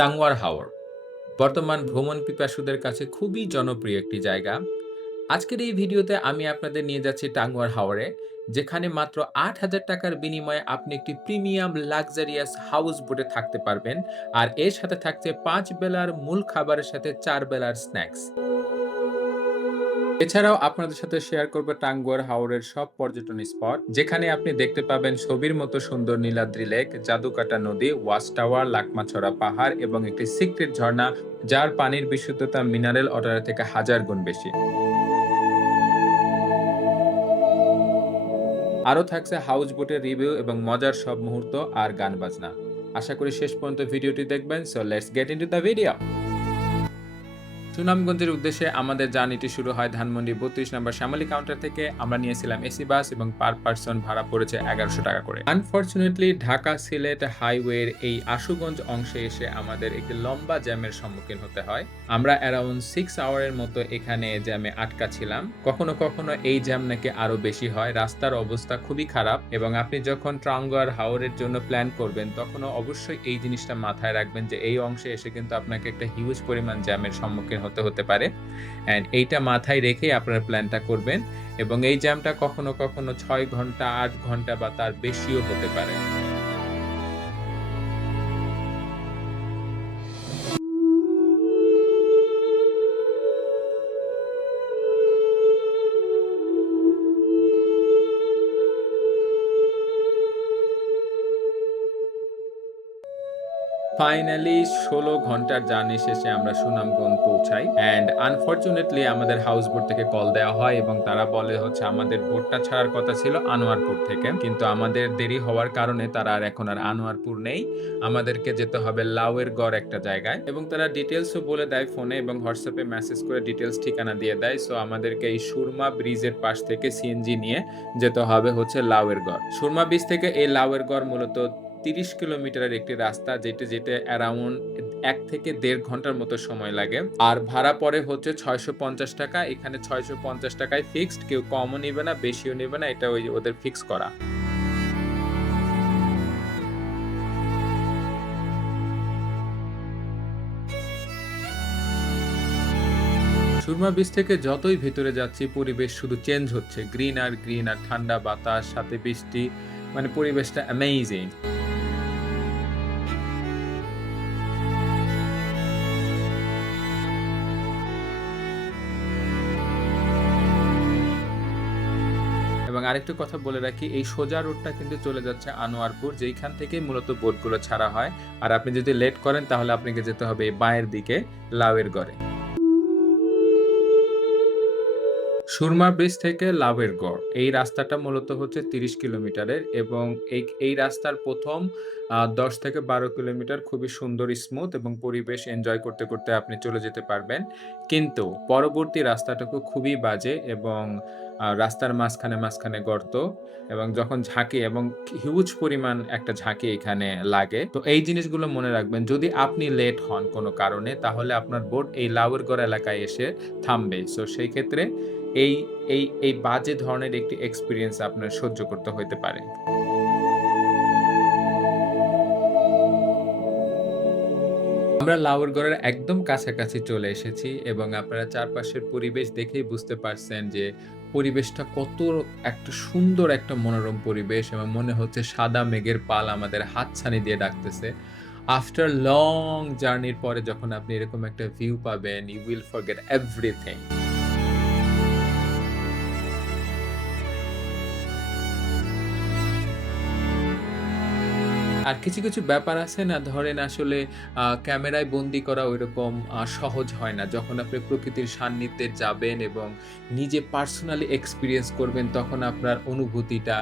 টাঙ্গুয়ার হাওর। বর্তমান ভ্রমণ পিপাসুদের কাছে খুবই জনপ্রিয় একটি জায়গা। আজকের এই ভিডিওতে আমি আপনাদের নিয়ে যাচ্ছি টাংওয়ার হাওরে, যেখানে মাত্র আট হাজার টাকার বিনিময়ে আপনি একটি প্রিমিয়াম লাক্সারিয়াস হাউস বোটে থাকতে পারবেন। আর এর সাথে থাকছে পাঁচ বেলার মূল খাবারের সাথে চার বেলার স্ন্যাক্স। এছাড়াও আপনাদের সাথে শেয়ার করব টাঙ্গুয়ার হাওরের সব পর্যটন স্পট যেখানে আপনি দেখতে পাবেন ছবির মতো সুন্দর নীলাদ্রি লেক জাদুকাটা নদী ওয়াচ টাওয়ার লাকমাছড়া পাহাড় এবং একটি সিক্রেট ঝর্ণা, যার পানির বিশুদ্ধতা মিনারেল ওয়াটারের থেকে হাজার গুণ বেশি। আরও থাকছে হাউস বোটের রিভিউ এবং মজার সব মুহূর্ত আর গান বাজনা। আশা করি শেষ পর্যন্ত ভিডিওটি দেখবেন so let's get into the video সুনামগঞ্জের উদ্দেশ্যে আমাদের জার্নিটি শুরু হয় ধানমন্ডি বত্রিশ নম্বর শ্যামলী কাউন্টার থেকে। আমরা নিয়েছিলাম এসি বাস এবং পার পার্সন ভাড়া পড়েছে এগারোশো টাকা করে। আনফর্চুনেটলি ঢাকা সিলেট হাইওয়ের এই আশুগঞ্জ অংশে এসে আমাদের একটি লম্বা জ্যামের সম্মুখীন হতে হয়। আমরা অ্যারাউন্ড সিক্স আওয়ারের মতো এখানে জ্যামে আটকা ছিলাম। কখনো কখনো এই জ্যাম নাকি আরও বেশি হয়। রাস্তার অবস্থা খুবই খারাপ এবং আপনি যখন ট্রাঙ্গার হাওরের জন্য প্ল্যান করবেন, তখনও অবশ্যই এই জিনিসটা মাথায় রাখবেন যে এই অংশে এসে কিন্তু আপনাকে একটা হিউজ পরিমাণ জ্যামের সম্মুখীন হতে হতে পারে। অ্যান্ড এইটা মাথায় রেখেই আপনার প্ল্যানটা করবেন। এবং এই জ্যামটা কখনো কখনো ছয় ঘণ্টা, আট ঘণ্টা বা তার বেশিও হতে পারে। ফাইনালি ষোলো ঘণ্টার জার্নি শেষে আমরা সুনামগঞ্জ পৌঁছাই। অ্যান্ড আনফর্চুনেটলি আমাদের হাউস বোট থেকে কল দেওয়া হয় এবং তারা বলে হচ্ছে আমাদের বোটটা ছাড়ার কথা ছিল আনোয়ারপুর থেকে। কিন্তু আমাদের দেরি হওয়ার কারণে তারা আর এখন আর আনোয়ারপুর নেই। আমাদেরকে যেতে হবে লাউয়ের গড় একটা জায়গায়। এবং তারা ডিটেলসও বলে দেয় ফোনে এবং হোয়াটসঅ্যাপে মেসেজ করে ডিটেলস ঠিকানা দিয়ে দেয়। সো আমাদেরকে এই সুরমা ব্রিজের পাশ থেকে সিএনজি নিয়ে যেতে হবে হচ্ছে লাউয়ের গড়। সুরমা ব্রিজ থেকে এই লাউয়ের গড় মূলত তিরিশ কিলোমিটারের একটি রাস্তা যেটা যেটা অ্যারাউন্ড এক থেকে দেড় ঘণ্টার মতো সময় লাগে। আর ভাড়া পরে হচ্ছে ছয়শো পঞ্চাশ টাকা। এখানে ছয়শো পঞ্চাশ টাকায় ফিক্সড কেউ কমও নেবে না, বেশিও নেবে না, এটা ওই ওদের ফিক্স করা। সুরমা বীজ থেকে যতই ভেতরে যাচ্ছি, পরিবেশ শুধু চেঞ্জ হচ্ছে। গ্রিন আর গ্রিন আর ঠান্ডা বাতাস, সাথে বৃষ্টি মানে পরিবেশটা অ্যামেজিং এবং আরেকটু কথা বলে রাখি, এই সোজা রোডটা কিন্তু চলে যাচ্ছে আনোয়ারপুর, যেইখান থেকে মূলত বোটগুলো ছাড়া হয়। আর আপনি যদি লেট করেন, তাহলে আপনাকে যেতে হবে বাঁয়ের দিকে, লাউয়ের গড়ে। সুরমা ব্রিজ থেকে লাভের গড়। এই রাস্তাটা মূলত হচ্ছে তিরিশ কিলোমিটারের এবং এই এই রাস্তার প্রথম দশ থেকে বারো কিলোমিটার খুবই সুন্দর স্মুথ এবং পরিবেশ এনজয় করতে করতে আপনি চলে যেতে পারবেন। কিন্তু পরবর্তী রাস্তাটুকু খুবই বাজে এবং রাস্তার মাঝখানে মাঝখানে গর্ত এবং যখন ঝাঁকি এবং হিউজ পরিমাণ একটা ঝাঁকি এখানে লাগে। তো এই জিনিসগুলো মনে রাখবেন, যদি আপনি লেট হন কোনো কারণে, তাহলে আপনার বোট এই লাউরগড় এলাকায় এসে থামবে। সো সেই ক্ষেত্রে এই এই এই বাজে ধরনের একটি এক্সপিরিয়েন্স আপনার সহ্য করতে হইতে পারে। আমরা লাউরগড়ের একদম কাছাকাছি চলে এসেছি এবং আপনারা চারপাশের পরিবেশ দেখেই বুঝতে পারছেন যে পরিবেশটা কত একটা সুন্দর একটা মনোরম পরিবেশ এবং মনে হচ্ছে সাদা মেঘের পাল আমাদের হাতছানি দিয়ে ডাকতেছে। আফটার লং জার্নির পরে যখন আপনি এরকম একটা ভিউ পাবেন ইউ উইল ফরগেট এভরিথিং আর কিছু, কিছু ব্যাপার আছে না ধরেন আসলে ক্যামেরায় বন্দি করা ঐরকম আ সহজ হয় না। যখন আপনি প্রকৃতির সান্নিধ্যে যাবেন এবং নিজে পার্সোনালি এক্সপিরিয়েন্স করবেন তখন আপনার অনুভূতিটা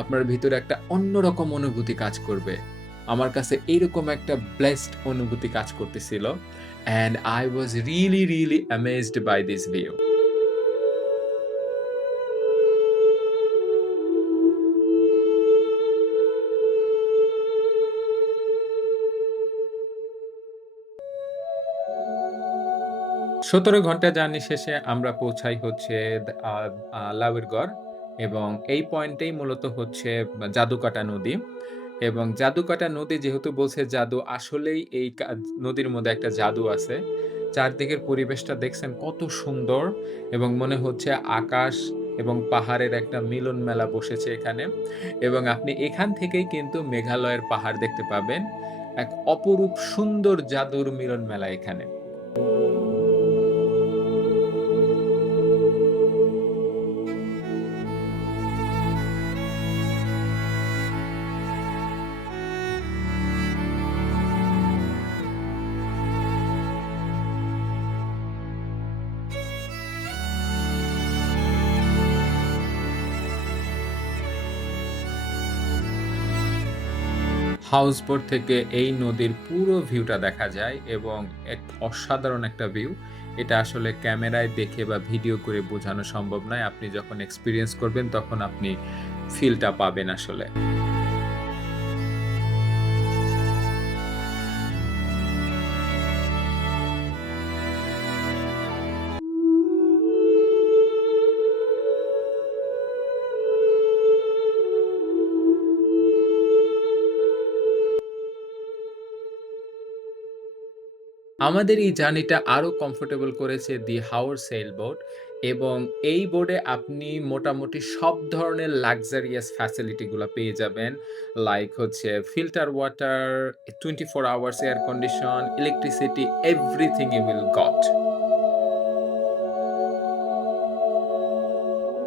আপনার ভিতরে একটা অন্যরকম অনুভূতি কাজ করবে। আমার কাছে এইরকম একটা ব্লেসড অনুভূতি কাজ করতেছিল। And I was really really amazed by this view. সতেরো ঘণ্টা জার্নি শেষে আমরা পৌঁছাই হচ্ছে আ এবং এই পয়েন্টেই মূলত হচ্ছে জাদুকাটা নদী এবং জাদুকাটা নদী যেহেতু বলছে জাদু, আসলেই এই নদীর মধ্যে একটা জাদু আছে। চারদিকের পরিবেশটা দেখছেন কত সুন্দর এবং মনে হচ্ছে আকাশ এবং পাহাড়ের একটা মিলন মেলা বসেছে এখানে এবং আপনি এখান থেকেই কিন্তু মেঘালয়ের পাহাড় দেখতে পাবেন। এক অপরূপ সুন্দর জাদুর মিলন মেলা এখানে। হাউসবোট থেকে এই নদীর পুরো ভিউটা দেখা যায় এবং এক অসাধারণ একটা ভিউ। এটা আসলে ক্যামেরায় দেখে বা ভিডিও করে বোঝানো সম্ভব নয়। আপনি যখন এক্সপিরিয়েন্স করবেন, তখন আপনি ফিলটা পাবেন আসলে। আমাদের এই জার্নিটা আরও কমফোর্টেবল করেছে দি হাওর সেল বোর্ড এবং এই বোর্ডে আপনি মোটামুটি সব ধরনের লাক্সারিয়াস ফ্যাসিলিটিগুলো পেয়ে যাবেন। লাইক হচ্ছে filter water, 24 hours air condition, electricity everything you will got.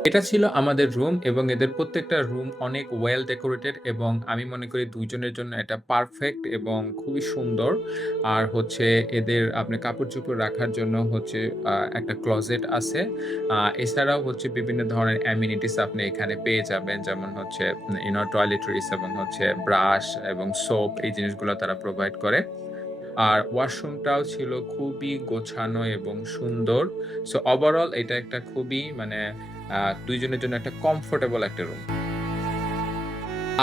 এটা ছিল আমাদের রুম এবং এদের প্রত্যেকটা রুম অনেক ওয়েল ডেকোরেটেড এবং আমি মনে করি দুইজনের জন্য এটা পারফেক্ট এবং খুবই সুন্দর। আর হচ্ছে এদের আপনি কাপড়-চোপড় রাখার জন্য হচ্ছে একটা ক্লোজেট আছে। এছাড়াও হচ্ছে বিভিন্ন ধরনের অ্যামেনিটিস আপনি এখানে পেয়ে যাবেন। যেমন হচ্ছে ইউ নো টয়লেট্রিজ এবং হচ্ছে ব্রাশ এবং সোপ এই জিনিসগুলো তারা প্রোভাইড করে। আর ওয়াশরুমটাও ছিল খুবই গোছানো এবং সুন্দর। সো ওভারঅল এটা একটা খুবই মানে ২ জন্য একটা কমফোর্টেবল একটা রুম।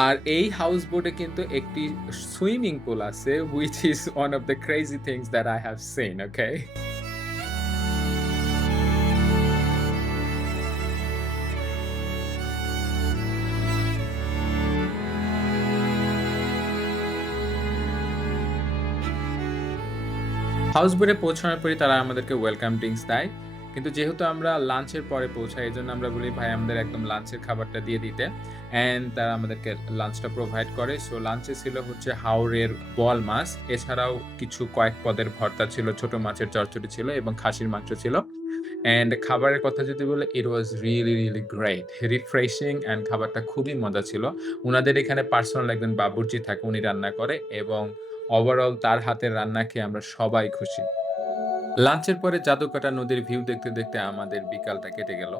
আর এই হাউস বোটে কিন্তু একটি সুইমিং পুল আছে which is one of the crazy things that I have seen, okay? House বোটে পৌঁছানোর পরে তারা আমাদেরকে ওয়েলকাম ড্রিংকস দেয়। কিন্তু যেহেতু আমরা লাঞ্চের পরে পৌঁছাই এই জন্য আমরা বলি, "ভাই আমাদের একদম লাঞ্চের খাবারটা দিয়ে দিতে।" অ্যান্ড তারা আমাদেরকে লাঞ্চটা প্রোভাইড করে। সো লাঞ্চে ছিল হচ্ছে হাওরের বোয়াল মাছ। এছাড়াও কিছু কয়েক পদের ভর্তা ছিল, ছোট মাছের চচ্চড়ি ছিল এবং খাসির মাংস ছিল। অ্যান্ড খাবারের কথা যদি বলে it was really, really great. Refreshing and খাবারটা খুবই মজা ছিল। ওনাদের এখানে পার্সোনাল একজন বাবুর্চি থাকে, উনি রান্না করে এবং ওভারঅল তার হাতের রান্না খেয়ে আমরা সবাই খুশি। লাঞ্চের পরে জাদুকাটা নদীর ভিউ দেখতে, দেখতে আমাদের বিকালটা কেটে গেল।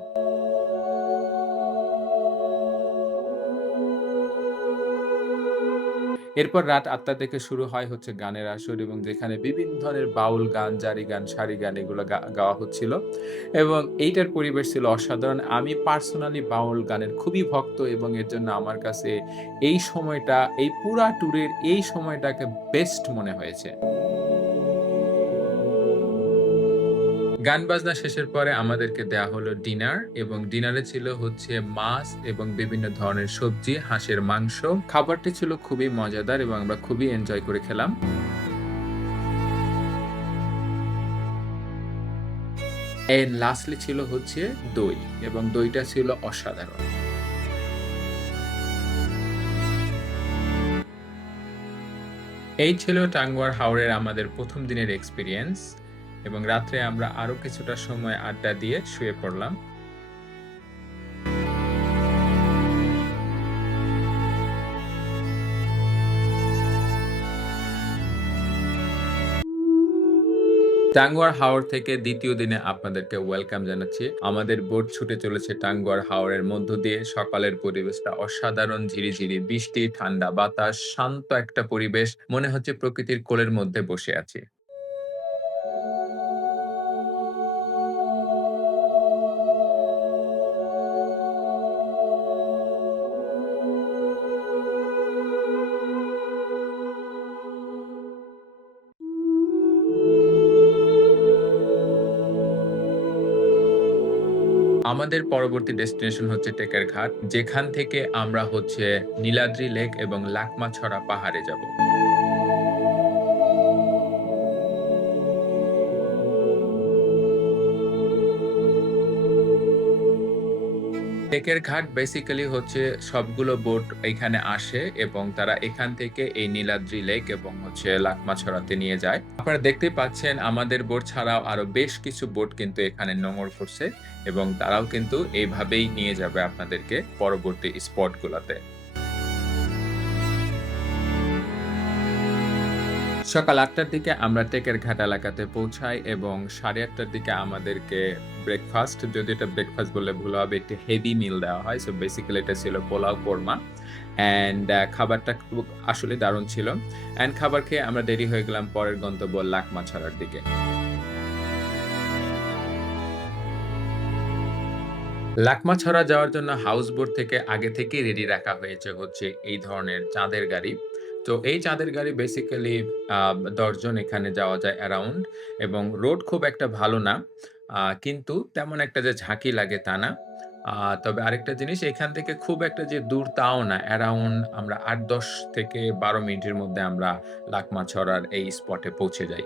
এরপর রাত ৮ঃ০০ থেকে শুরু হয় হচ্ছে গানের আসর এবং যেখানে বিভিন্ন ধরনের বাউল গান, জারি গান, সারি গান এগুলো গাওয়া হচ্ছিল এবং এইটার পরিবেশ ছিল অসাধারণ। আমি পার্সোনালি বাউল গানের খুবই ভক্ত এবং এর জন্য আমার কাছে এই সময়টা, এই পুরা ট্যুরের এই সময়টাকে বেস্ট মনে হয়েছে। গান-বাজনা শেষের পরে আমাদেরকে দেয়া হলো ডিনার এবং ডিনারে ছিল হচ্ছে মাছ এবং বিভিন্ন ধরনের সবজি, হাঁসের মাংস। খাবারটি ছিল খুবই মজাদার এবং আমরা খুবই এনজয় করে খেলাম। অ্যান্ড লাস্টলি ছিল হচ্ছে দই এবং দইটা ছিল অসাধারণ। এই ছিল টাঙ্গুয়ার হাওরের আমাদের প্রথম দিনের এক্সপেরিয়েন্স এবং রাত্রে আমরা আরও কিছুটা সময় আড্ডা দিয়ে শুয়ে পড়লাম। টাঙ্গুয়ার হাওর থেকে দ্বিতীয় দিনে আপনাদেরকে ওয়েলকাম জানাচ্ছি। আমাদের বোট ছুটে চলেছে টাঙ্গুয়ার হাওরের মধ্য দিয়ে। সকালের পরিবেশটা অসাধারণ ঝিরিঝিরি বৃষ্টি, ঠান্ডা বাতাস, শান্ত একটা পরিবেশ। মনে হচ্ছে প্রকৃতির কোলের মধ্যে বসে আছি। আমাদের পরবর্তী ডেস্টিনেশন হচ্ছে টেকের ঘাট, যেখান থেকে আমরা হচ্ছে নীলাদ্রি লেক এবং লাকমাছড়া পাহাড়ে যাব। টেকের ঘাট বেসিক্যালি হচ্ছে সবগুলো বোট এখানে আসে এবং তারা এখান থেকে এই নীলাদ্রি লেক এবং হচ্ছে লাকমাছড়াতে নিয়ে যায়। আপনারা দেখতে পাচ্ছেন আমাদের বোট ছাড়াও আরও বেশ কিছু বোট কিন্তু এখানে নোংর করছে এবং তারাও কিন্তু এইভাবেই নিয়ে যাবে আপনাদেরকে পরবর্তী স্পট স্পটগুলোতে সকাল আটটার দিকে আমরা টেকের ঘাট এলাকাতে পৌঁছাই এবং সাড়ে আটটার দিকে আমাদেরকে ব্রেকফাস্ট যদি এটা ব্রেকফাস্ট বললে ভুল হবে, একটি হেভি মিল দেওয়া হয়। সো বেসিক্যালি এটা ছিল পোলাও কোরমা অ্যান্ড খাবারটা খুব আসলে দারুণ ছিল। অ্যান্ড খাবার খেয়ে আমরা দেরি হয়ে গেলাম পরের গন্তব্য লাকমাছড়ার দিকে। লাকমাছড়া যাওয়ার জন্য হাউস বোট থেকে আগে থেকে রেডি রাখা হয়েছে হচ্ছে এই ধরনের চাঁদের গাড়ি। তো এই চাঁদের গাড়ি বেসিক্যালি দশজন এখানে যাওয়া যায় অ্যারাউন্ড এবং রোড খুব একটা ভালো না। কিন্তু তেমন একটা যে ঝাঁকি লাগে তা না। তবে আরেকটা জিনিস, এখান থেকে খুব একটা যে দূর তাও না অ্যারাউন্ড আমরা আট দশ থেকে বারো মিনিটের মধ্যে আমরা লাকমাছড়ার এই স্পটে পৌঁছে যাই।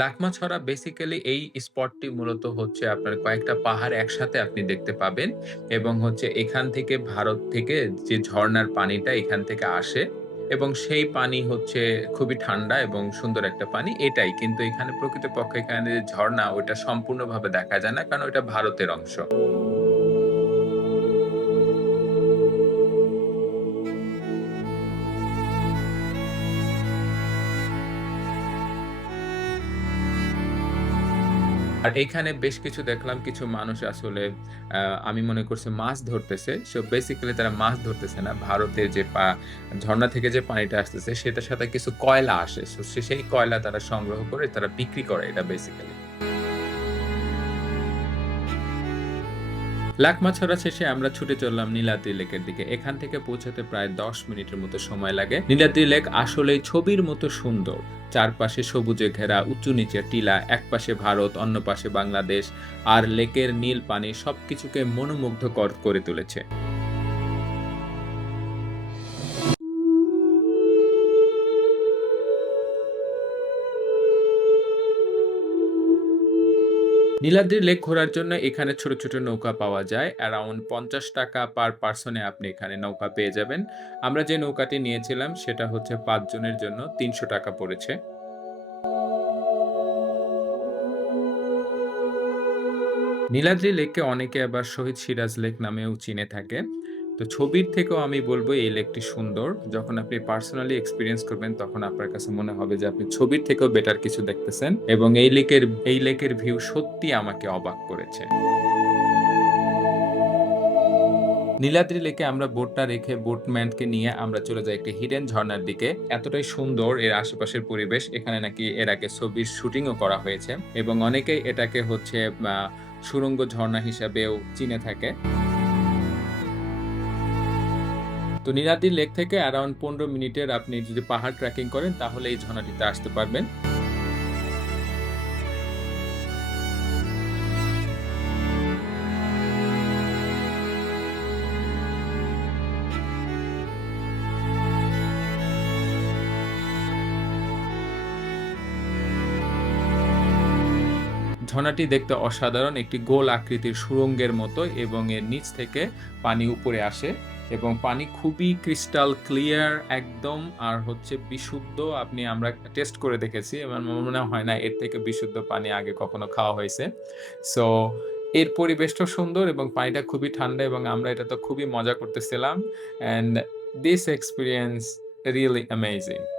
লাকমাছড়া বেসিক্যালি এই স্পটটি মূলত হচ্ছে আপনার কয়েকটা পাহাড় একসাথে আপনি দেখতে পাবেন এবং হচ্ছে এখান থেকে ভারত থেকে যে ঝর্ণার পানিটা এখান থেকে আসে এবং সেই পানি হচ্ছে খুবই ঠান্ডা এবং সুন্দর একটা পানি এটাই। কিন্তু এখানে প্রকৃতপক্ষে এখানে যে ঝর্ণা, ওটা সম্পূর্ণভাবে দেখা যায় না কারণ ওটা ভারতের অংশ। আর এখানে বেশ কিছু দেখলাম, কিছু মানুষ আসলে আমি মনে করছি মাছ ধরতেছে। সো বেসিক্যালি তারা মাছ ধরতেছে না। ভারতের যে পা, ঝর্ণা থেকে যে পানিটা আসতেছে, সেটার সাথে কিছু কয়লা আসে। সো, সেই কয়লা তারা সংগ্রহ করে, তারা বিক্রি করে এটা বেসিক্যালি লাকমাছড়া শেষে আমরা ছুটে চললাম নীলাদ্রি লেকের দিকে। এখান থেকে পৌঁছাতে প্রায় দশ মিনিটের মতো সময় লাগে। নীলাদ্রি লেক আসলেই ছবির মতো সুন্দর। চারপাশে সবুজে ঘেরা উঁচু নিচে টিলা, একপাশে ভারত অন্য পাশে বাংলাদেশ, আর লেকের নীল পানি সবকিছুকে মনোমুগ্ধকর করে তুলেছে। নীলাদ্রি লেক ঘোরার জন্য এখানে ছোট ছোট নৌকা পাওয়া যায়। অ্যারাউন্ড পঞ্চাশ টাকা পার পার্সনে আপনি এখানে নৌকা পেয়ে যাবেন। আমরা যে নৌকাটি নিয়েছিলাম, সেটা হচ্ছে পাঁচজনের জন্য তিনশো টাকা পড়েছে। নীলাদ্রি লেককে অনেকে আবার শহীদ সিরাজ লেক নামেও চিনে থাকে। তো ছবির থেকেও আমি বলব এই লেকটি সুন্দর। যখন আপনি পার্সোনালি এক্সপিরিয়েন্স করবেন, তখন আপনার কাছে মনে হবে যে আপনি ছবির থেকেও বেটার কিছু দেখতেছেন এবং এই লেকের এই লেকের ভিউ সত্যি আমাকে অবাক করেছে। নীলাদ্রি লেকে আমরা বোটটা রেখে বোটম্যানকে নিয়ে আমরা চলে যাই একটি হিডেন ঝর্ণার দিকে। এতটাই সুন্দর এর আশেপাশের পরিবেশ। এখানে নাকি এর আগে ছবির শুটিংও করা হয়েছে এবং অনেকেই এটাকে হচ্ছে সুরঙ্গ ঝর্ণা হিসাবেও চিনে থাকে। তো নীলাদ্রি লেক থেকে অ্যারাউন্ড পনেরো মিনিটের আপনি যদি পাহাড় ট্রেকিং করেন, তাহলে এই ঝর্ণাটিতে আসতে পারবেন। ঝর্ণাটি দেখতে অসাধারণ, একটি গোল আকৃতির সুড়ঙ্গের মতো এবং এর নিচ থেকে পানি উপরে আসে। এবং পানি খুবই ক্রিস্টাল ক্লিয়ার একদম আর হচ্ছে বিশুদ্ধ আপনি আমরা টেস্ট করে দেখেছি। এবং আমার মনে হয় না এর থেকে বিশুদ্ধ পানি আগে কখনো খাওয়া হয়েছে। সো এর পরিবেশটা সুন্দর এবং পানিটা খুবই ঠান্ডা এবং আমরা এটা তো খুবই মজা করতেছিলাম। And this experience really amazing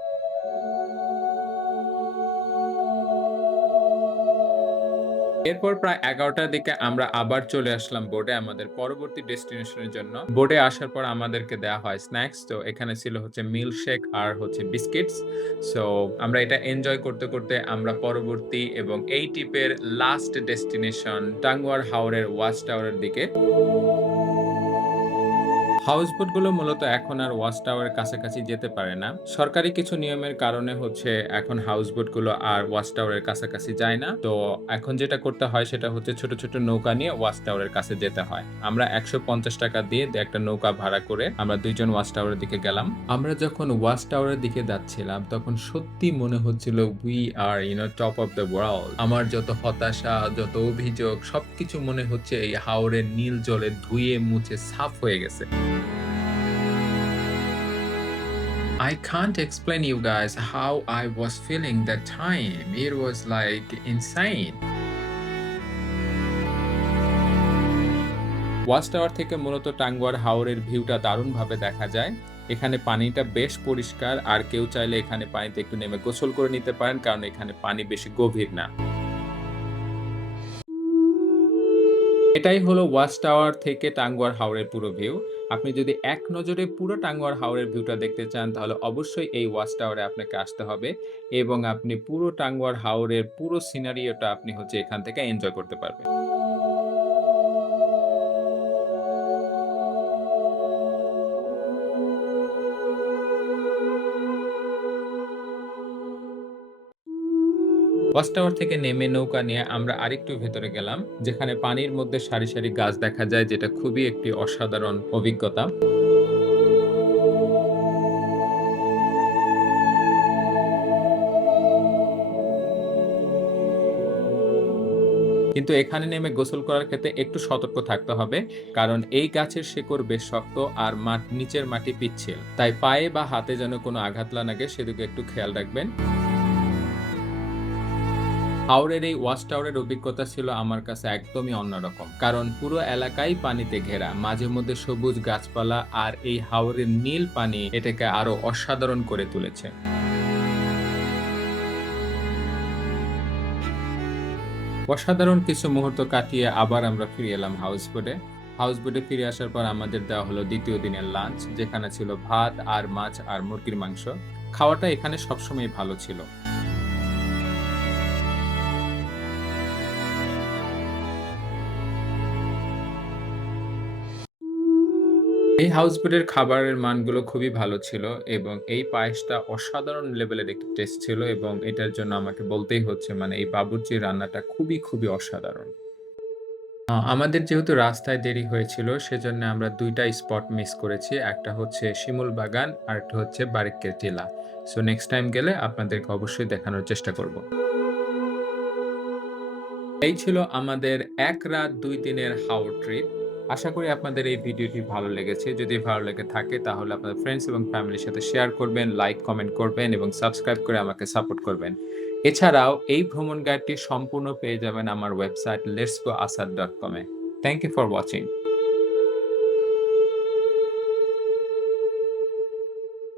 এরপর প্রায় এগারোটার দিকে আমরা আবার চলে আসলাম বোর্ডে আমাদের পরবর্তী ডেস্টিনেশনের জন্য। বোর্ডে আসার পর আমাদেরকে দেওয়া হয় স্ন্যাক্স তো এখানে ছিল হচ্ছে মিল্কশেক আর হচ্ছে বিস্কিটস সো আমরা এটা এনজয় করতে করতে আমরা পরবর্তী এবং এই টিপের লাস্ট ডেস্টিনেশন টাঙ্গুয়ার হাওরের ওয়াচ টাওয়ারের দিকে। হাউসবোটগুলো মূলত এখন আর ওয়াচ টাওয়ারের কাছাকাছি যেতে পারে না। সরকারি কিছু নিয়মের কারণে হচ্ছে এখন হাউসবোটগুলো আর ওয়াচ টাওয়ারের কাছাকাছি যায় না। তো এখন যেটা করতে হয় সেটা হচ্ছে ছোট, ছোট নৌকা নিয়ে ওয়াচ টাওয়ারের কাছে যেতে হয়। আমরা ৳১৫০ দিয়ে একটা নৌকা ভাড়া করে আমরা ২ জন ওয়াচ টাওয়ারের দিকে গেলাম। আমরা যখন ওয়াচ টাওয়ারের দিকে যাচ্ছিলাম তখন সত্যি মনে হচ্ছিল we are you know top of the world. আমার যত হতাশা, যত অভিযোগ সবকিছু মনে হচ্ছে এই হাওরের নীল জলে ধুয়ে মুছে সাফ হয়ে গেছে। I can't explain you guys how I was feeling that time. It was, like, insane. Watch tower থেকে মূলত টাঙ্গুয়ার হাওরের ভিউটা দারুণভাবে দেখা যায়। এখানে পানিটা বেশ পরিষ্কার, আর কেউ চাইলে এখানে পানিতে একটু নেমে গোসল করে নিতে পারেন, কারণ এখানে পানি বেশি গভীর না। এটাই হলো ওয়াচ টাওয়ার থেকে টাঙ্গুয়ার হাওরের পুরো ভিউ। আপনি যদি এক নজরে পুরো টাঙ্গুয়ার হাওরের ভিউটা দেখতে চান, তাহলে অবশ্যই এই ওয়াচ টাওয়ারে আপনাকে আসতে হবে এবং আপনি পুরো টাঙ্গুয়ার হাওরের পুরো সিনারিওটা আপনি হচ্ছে এখান থেকে এনজয় করতে পারবেন। ওয়াচ টাওয়ার থেকে নেমে নৌকা নিয়ে আমরা আরেকটু ভেতরে গেলাম যেখানে পানির মধ্যে সারি, সারি গাছ দেখা যায় যেটা খুবই একটি অসাধারণ অভিজ্ঞতা। কিন্তু এখানে নেমে গোসল করার ক্ষেত্রে একটু সতর্ক থাকতে হবে কারণ এই গাছের শেকড় বেশ শক্ত আর মাট নিচের মাটি পিচ্ছিল। তাই পায়ে বা হাতে যেন কোনো আঘাত না লাগে সেদিকে একটু খেয়াল রাখবেন। হাওরের এই ওয়াচ টাওয়ারের অভিজ্ঞতা ছিল আমার কাছে একদমই অন্যরকম। কারণ পুরো এলাকাই পানিতে ঘেরা। মাঝে মধ্যে সবুজ গাছপালা আর এই হাওরের নীল পানি এটাকে আরও অসাধারণ করে তুলেছে। অসাধারণ কিছু মুহূর্ত কাটিয়ে আবার আমরা ফিরে এলাম হাউসবোটে। হাউসবোটে ফিরে আসার পর আমাদের দেওয়া হলো দ্বিতীয় দিনের লাঞ্চ যেখানে ছিল ভাত আর মাছ আর মুরগির মাংস। খাওয়াটা এখানে সবসময় ভালো ছিল। এই হাউসবোটের খাবারের মানগুলো খুবই ভালো ছিল এবং এই পায়েসটা অসাধারণ লেভেলের একটি টেস্ট ছিল এবং এটার জন্য আমাকে বলতেই হচ্ছে মানে এই বাবুর্চির রান্নাটা খুবই, খুবই অসাধারণ। আমাদের যেহেতু রাস্তায় দেরি হয়েছিল সেজন্য আমরা দুইটা স্পট মিস করেছি। একটা হচ্ছে শিমুল বাগান আর একটা হচ্ছে বারিক্কের টিলা। সো নেক্সট টাইম গেলে আপনাদেরকে অবশ্যই দেখানোর চেষ্টা করব। এই ছিল আমাদের এক রাত দুই দিনের হাওর ট্রিপ। আশা করি আপনাদের এই ভিডিওটি ভালো লেগেছে। যদি ভালো লেগে থাকে তাহলে আপনাদের ফ্রেন্ডস এবং ফ্যামিলির সাথে শেয়ার করবেন, লাইক, কমেন্ট করবেন এবং সাবস্ক্রাইব করে আমাকে সাপোর্ট করবেন। এছাড়াও এই ভ্রমণ গাইডটি সম্পূর্ণ পেয়ে যাবেন আমার website let's go Asad dot কমে থ্যাংক ইউ ফর ওয়াচিং।